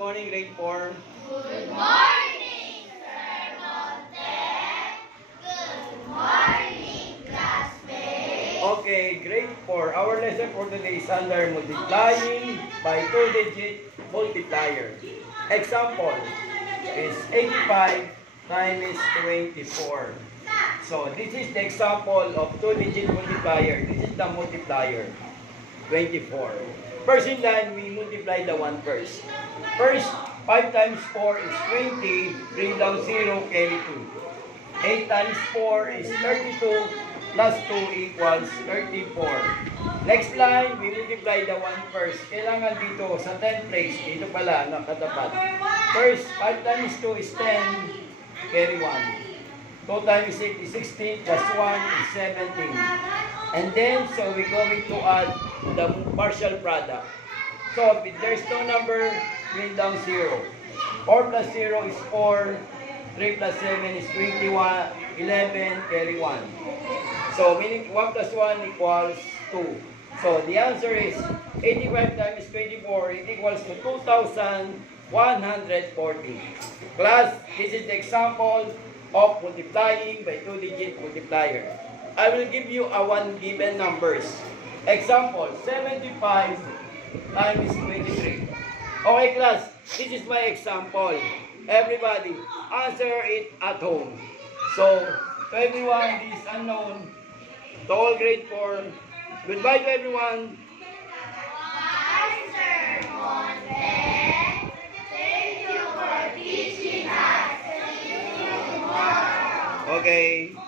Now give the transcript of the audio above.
morning, grade 4. Good morning, Sir Monte. Good morning, classmates. Okay, grade 4. Our lesson for today is under multiplying by two-digit multiplier. Example is 85 times 24. So, this is the example of two-digit multiplier. This is the multiplier, 24. First in line, we multiply the 1 first. First, 5 times 4 is 20. Bring down 0, carry 2. 8 times 4 is 32. Plus 2 equals 34. Next line, we multiply the 1 first. Kailangan dito sa 10 place. Dito pala, nakatapat. First, 5 times 2 is 10. Carry 1. 2 times 8 is 16. Plus 1 is 17. And then, so we're going to add the partial product. So, if there's no number, bring down 0. 4 plus 0 is 4. 3 plus 7 is 21. 11, carry 1. So, meaning 1 plus 1 equals 2. So, the answer is 85 times 24. It equals to 2,140. Class, this is the example of multiplying by two-digit multiplier. I will give you a one given numbers. Example, 75 times 23. Okay, class, this is my example. Everybody, answer it at home. So, to everyone, this is unknown. To all grade 4, goodbye to everyone. Bye, Sir Monte. Thank you for teaching us. See you tomorrow. Okay.